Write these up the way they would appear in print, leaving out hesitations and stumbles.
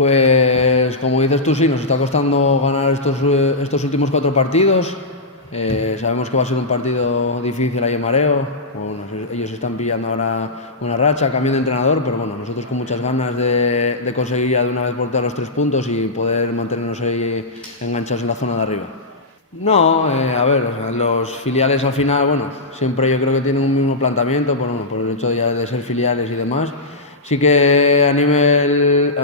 Pues como dices tú, sí, nos está costando ganar estos últimos 4 partidos. Sabemos que va a ser un partido difícil ahí en Mareo. Bueno, ellos están pillando ahora una racha, cambian de entrenador, pero bueno, nosotros con muchas ganas de conseguir ya de una vez por todas los 3 puntos y poder mantenernos ahí enganchados en la zona de arriba. No, a ver, o sea, los filiales al final, bueno, siempre yo creo que tienen un mismo planteamiento por el hecho ya de ser filiales y demás. Sí que a nivel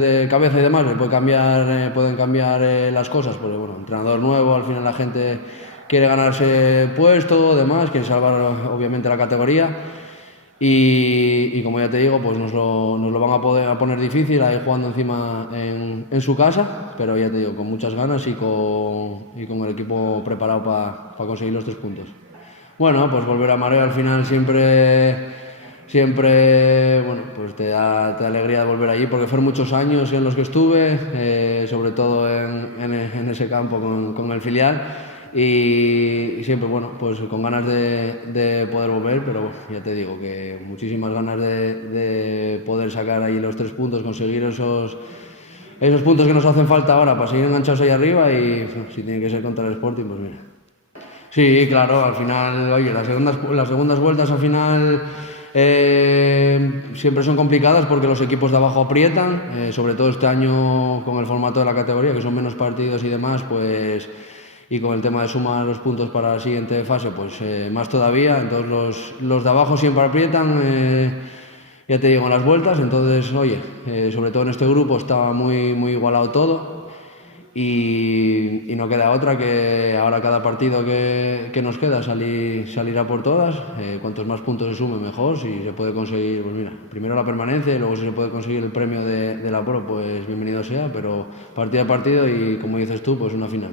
de cabeza y demás pueden cambiar las cosas, porque bueno, entrenador nuevo, al final la gente quiere ganarse puesto, demás, quiere salvar obviamente la categoría. Y como ya te digo, pues nos lo van a poner difícil ahí jugando encima en su casa, pero ya te digo, con muchas ganas y con el equipo preparado para conseguir los 3 puntos. Bueno, pues volver a Mareo al final siempre bueno, pues te da alegría de volver allí, porque fueron muchos años en los que estuve, sobre todo en ese campo con el filial. Y siempre, bueno, pues con ganas de poder volver, pero bueno, ya te digo que muchísimas ganas de poder sacar ahí los 3 puntos, conseguir esos puntos que nos hacen falta ahora para seguir enganchados ahí arriba y si tiene que ser contra el Sporting, pues mira. Sí, claro, al final, oye, las segundas vueltas al final siempre son complicadas porque los equipos de abajo aprietan, sobre todo este año con el formato de la categoría, que son menos partidos y demás, pues y con el tema de sumar los puntos para la siguiente fase, pues más todavía. Entonces los de abajo siempre aprietan, ya te digo, en las vueltas. Entonces, oye, sobre todo en este grupo estaba muy igualado todo y no queda otra que ahora cada partido que nos queda salir a por todas. Cuantos más puntos se sume, mejor. Si se puede conseguir, pues mira, primero la permanencia y luego si se puede conseguir el premio de la Pro, pues bienvenido sea, pero partido a partido y como dices tú, pues una final.